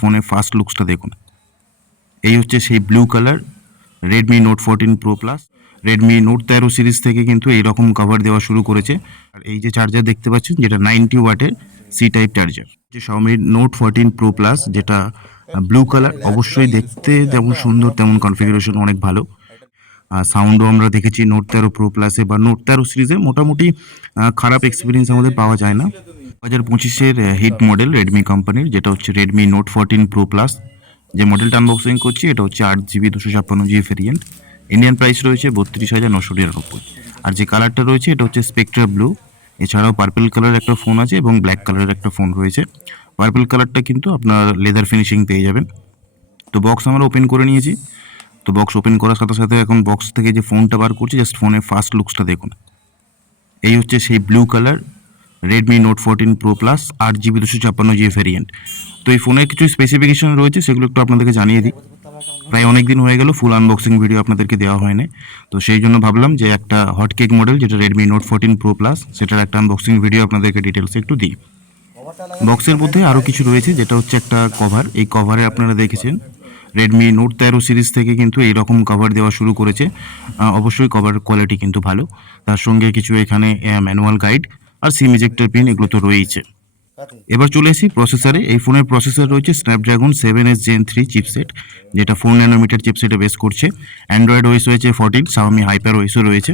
ফোনের ফার্স্ট লুকসটা দেখুন। এই হচ্ছে সেই blue colour Redmi note 14 pro plus. Redmi note 13 series থেকে কিন্তু এইরকম কভার দেওয়া শুরু করেছে। আর এই যে চার্জার দেখতে পাচ্ছেন, যেটা 90 ওয়াটের সি টাইপ চার্জার। যে Xiaomi নোট 14 প্রো প্লাস, যেটা ব্লু কালার, অবশ্যই দেখতে যেমন সুন্দর তেমন কনফিগারেশন অনেক ভালো। সাউন্ডও আমরা দেখেছি নোট 13 প্রো প্লাসে বা নোট 13 সিরিজে মোটামুটি খারাপ এক্সপিরিয়েন্স আমাদের পাওয়া যায় না। 2025-এর হিট মডেল রেডমি কোম্পানির, যেটা হচ্ছে রেডমি নোট 14 প্রো প্লাস। যে মডেলটা আনবক্সিং করছি এটা হচ্ছে 8GB 256GB variant. Indian price রয়েছে 32,999। আর যে কালারটা রয়েছে এটা হচ্ছে স্পেকট্রা ব্লু। এছাড়াও পার্পল কালার একটা ফোন আছে এবং ব্ল্যাক কালারের একটা ফোন রয়েছে। পার্পল কালারটা কিন্তু আপনার লেদার ফিনিশিং পেয়ে যাবেন। তো বক্স আমরা ওপেন করে নিয়েছি। তো বক্স ওপেন করার সাথে সাথে এখন বক্স থেকে যে ফোনটা বার করছি, জাস্ট ফোনের ফার্স্ট লুকসটা দেখুন। এই হচ্ছে সেই blue colour Redmi note 14 pro plus 8GB 256GB variant. তো এই ফোনের কিছু স্পেসিফিকেশন রয়েছে, সেগুলো একটু আপনাদেরকে জানিয়ে দিই। প্রায় অনেক দিন হয়ে গেল ফুল আনবক্সিং ভিডিও আপনাদেরকে দেওয়া হয়নি, তো সেই জন্য ভাবলাম যে একটা হট কেক মডেল যেটা রেডমি নোট 14 প্রো প্লাস, সেটার একটা আনবক্সিং ভিডিও আপনাদেরকে ডিটেলসে একটু দিই। বক্সের মধ্যে আরও কিছু রয়েছে, যেটা হচ্ছে একটা কভার। এই কভারে আপনারা দেখেছেন রেডমি নোট 13 সিরিজ থেকে কিন্তু এইরকম কভার দেওয়া শুরু করেছে। অবশ্যই কভার কোয়ালিটি কিন্তু ভালো। তার সঙ্গে কিছু এখানে ম্যানুয়াল গাইড আর সিম ইজেক্টর পিন, এগুলো তো রয়েছে। এবার চলে এসেছি প্রসেসরে। এই ফোনের প্রসেসর রয়েছে স্ন্যাপড্রাগন 7S Gen 3 চিপসেট, যেটা 4 ন্যানোমিটার চিপসেটে বেস করছে। অ্যান্ড্রয়েড ওএস রয়েছে 14, Xiaomi হাইপার ওএসও রয়েছে।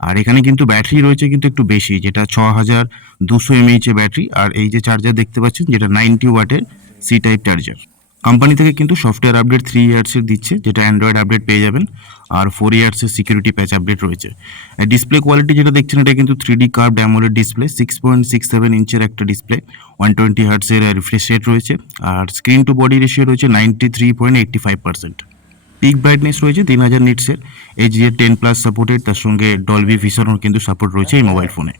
আর এখানে কিন্তু ব্যাটারি রয়েছে কিন্তু একটু বেশি, যেটা 6200 mAh ব্যাটারি। আর এই যে চার্জার দেখতে পাচ্ছেন, যেটা 90 ওয়াটের সি টাইপ চার্জার। কোম্পানি থেকে কিন্তু সফটওয়্যার আপডেট 3 ইয়ার্সের দিচ্ছে, যেটা অ্যান্ড্রয়েড আপডেট পেয়ে যাবেন। আর 4 ইয়ার্সের সিকিউরিটি প্যাচ আপডেট রয়েছে। ডিসপ্লে কোয়ালিটি যেটা দেখছেন, এটা কিন্তু 3D কার্ভড অ্যামোলেড ডিসপ্লে, 6.67 ইঞ্চের একটা ডিসপ্লে, 120 হার্টসের রিফ্রেশ রেট রয়েছে। আর স্ক্রিন টু বডি রেশিও রয়েছে 93.85%। পিক ব্রাইটনেস রয়েছে 3000 নিটসের। HDR10+ সাপোর্টেড, তার সঙ্গে ডলবি ভিশনও কিন্তু সাপোর্ট রয়েছে এই মোবাইল ফোনে।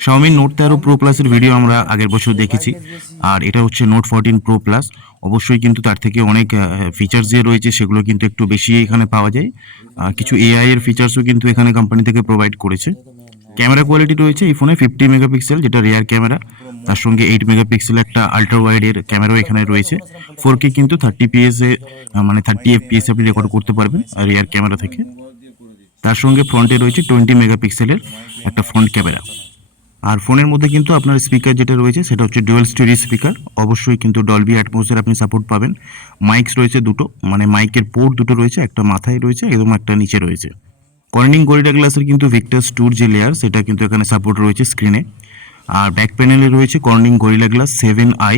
Xiaomi নোট 13 প্রো প্লাসের ভিডিও আমরা আগের বছর দেখেছি। আর এটা হচ্ছে নোট 14 প্রো প্লাস। অবশ্যই কিন্তু তার থেকে অনেক ফিচার্স যে রয়েছে সেগুলো কিন্তু একটু বেশি এখানে পাওয়া যায়। কিছু এআই এর ফিচার্সও কিন্তু এখানে কোম্পানি থেকে প্রোভাইড করেছে। ক্যামেরা কোয়ালিটি রয়েছে এই ফোনে 50 মেগাপিক্সেল, যেটা রিয়ার ক্যামেরা। তার সঙ্গে 8 মেগাপিক্সেল একটা আল্ট্রা ওয়াইডের ক্যামেরাও এখানে রয়েছে। 4K কিন্তু 30 এ মানে 30 FPS আপনি রেকর্ড করতে পারবেন রিয়ার ক্যামেরা থেকে। তার সঙ্গে ফ্রন্টে রয়েছে 20 মেগাপিক্সেলের একটা ফ্রন্ট ক্যামেরা। আর ফোনের মধ্যে কিন্তু আপনার স্পিকার যেটা রয়েছে সেটা হচ্ছে ডুয়াল স্টেরিও স্পিকার। অবশ্যই কিন্তু ডলবি অ্যাটমসের আপনি সাপোর্ট পাবেন। মাইকস রয়েছে দুটো, মানে মাইকের পোর্ট দুটো রয়েছে, একটা মাথায় রয়েছে এবং একটা নিচে রয়েছে। কর্নিং গরিলা গ্লাসের কিন্তু ভিক্টাস টুর যে লেয়ার, সেটা কিন্তু এখানে সাপোর্ট রয়েছে স্ক্রিনে। আর ব্যাক প্যানেলে রয়েছে Corning gorilla glass 7i।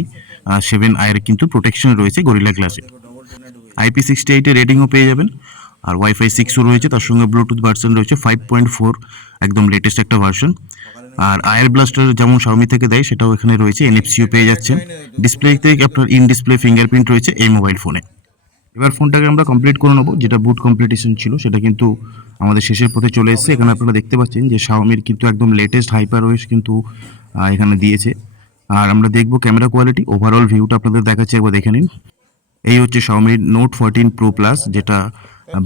7i এর কিন্তু প্রোটেকশন রয়েছে গরিলা গ্লাসে। IP68 এর রেটিংও পেয়ে যাবেন। আর ওয়াইফাই 6ও রয়েছে, তার সঙ্গে ব্লুটুথ ভার্সন রয়েছে 5.4, একদম লেটেস্ট একটা ভার্সন। আর আয়ার ব্লাস্টার যেমন Xiaomi থেকে দেয় সেটাও এখানে রয়েছে, NFCও পেয়ে যাচ্ছেন। ডিসপ্লেতে আপনার ইন ডিসপ্লে ফিঙ্গারপ্রিন্ট রয়েছে এই মোবাইল ফোনে। এবার ফোনটাকে আমরা কমপ্লিট করে নেবো। যেটা বুট কমপ্লিটেশন ছিল সেটা কিন্তু আমাদের শেষের পথে চলে এসেছে। এখানে আপনারা দেখতে পাচ্ছেন যে Xiaomiর কিন্তু একদম লেটেস্ট হাইপার ওএস কিন্তু এখানে দিয়েছে। আর আমরা দেখবো ক্যামেরা কোয়ালিটি, ওভারঅল ভিউটা আপনাদের দেখাচ্ছি, একবার দেখে নিন। এই হচ্ছে Xiaomi নোট 14 প্রো প্লাস, যেটা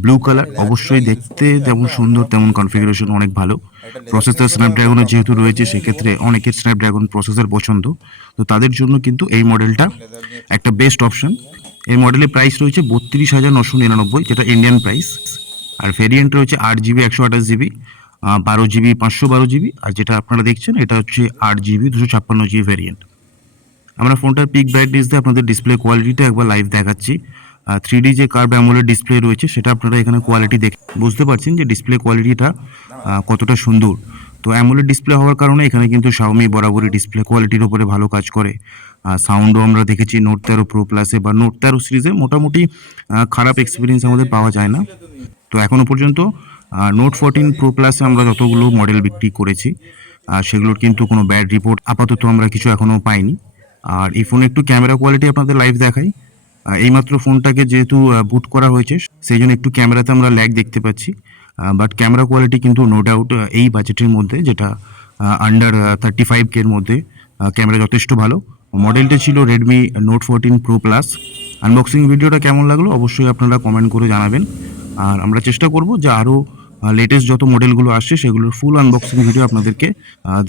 ব্লু কালার। অবশ্যই দেখতে যেমন সুন্দর তেমন কনফিগারেশন অনেক ভালো। প্রসেসর স্ন্যাপড্রাগনের যেহেতু রয়েছে, সেক্ষেত্রে অনেকের স্ন্যাপড্রাগন প্রসেসর পছন্দ, তো তাদের জন্য কিন্তু এই মডেলটা একটা বেস্ট অপশন। এই মডেলের প্রাইস রয়েছে 32,999, যেটা ইন্ডিয়ান প্রাইস। আর ভেরিয়েন্ট রয়েছে 8GB 128GB, 12GB 512GB। আর যেটা আপনারা দেখছেন এটা হচ্ছে 8GB 256GB ভেরিয়েন্ট। আমরা ফোনটার পিক ব্রাইটনেস দিয়ে আপনাদের ডিসপ্লে কোয়ালিটিটা একবার লাইভ দেখাচ্ছি। 3D যে কার্ভ অ্যামোলেড ডিসপ্লে রয়েছে সেটা আপনারা এখানে কোয়ালিটি দেখে বুঝতে পারছেন যে ডিসপ্লে কোয়ালিটিটা কতটা সুন্দর। তো অ্যামোলেড ডিসপ্লে হওয়ার কারণে এখানে কিন্তু Xiaomi বরাবরই ডিসপ্লে কোয়ালিটির উপরে ভালো কাজ করে। সাউন্ডও আমরা দেখেছি নোট 13 প্রো প্লাসে বা নোট 13 সিরিজে মোটামুটি খারাপ এক্সপিরিয়েন্স আমাদের পাওয়া যায় না। তো এখনও পর্যন্ত নোট 14 প্রো প্লাসে আমরা যতগুলো মডেল বিক্রি করেছি সেগুলোর কিন্তু কোনো ব্যাড রিপোর্ট আপাতত আমরা কিছু এখনও পাইনি। আর এই ফোনে একটু ক্যামেরা কোয়ালিটি আপনাদের লাইভ দেখাই। এইমাত্র ফোনটাকে যেহেতু বুট করা হয়েছে সেই জন্য একটু ক্যামেরাতে আমরা ল্যাগ দেখতে পাচ্ছি। বাট ক্যামেরা কোয়ালিটি কিন্তু নো ডাউট এই বাজেটের মধ্যে, যেটা আন্ডার 35K এর মধ্যে, ক্যামেরা যথেষ্ট ভালো। মডেলটা ছিল Redmi note 14 pro plus. Unboxing ভিডিওটা কেমন লাগলো অবশ্যই আপনারা কমেন্ট করে জানাবেন। আর আমরা চেষ্টা করব যে আরও লেটেস্ট যত মডেলগুলো আসছে সেগুলোর ফুল আনবক্সিং ভিডিও আপনাদেরকে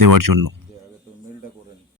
দেওয়ার জন্য।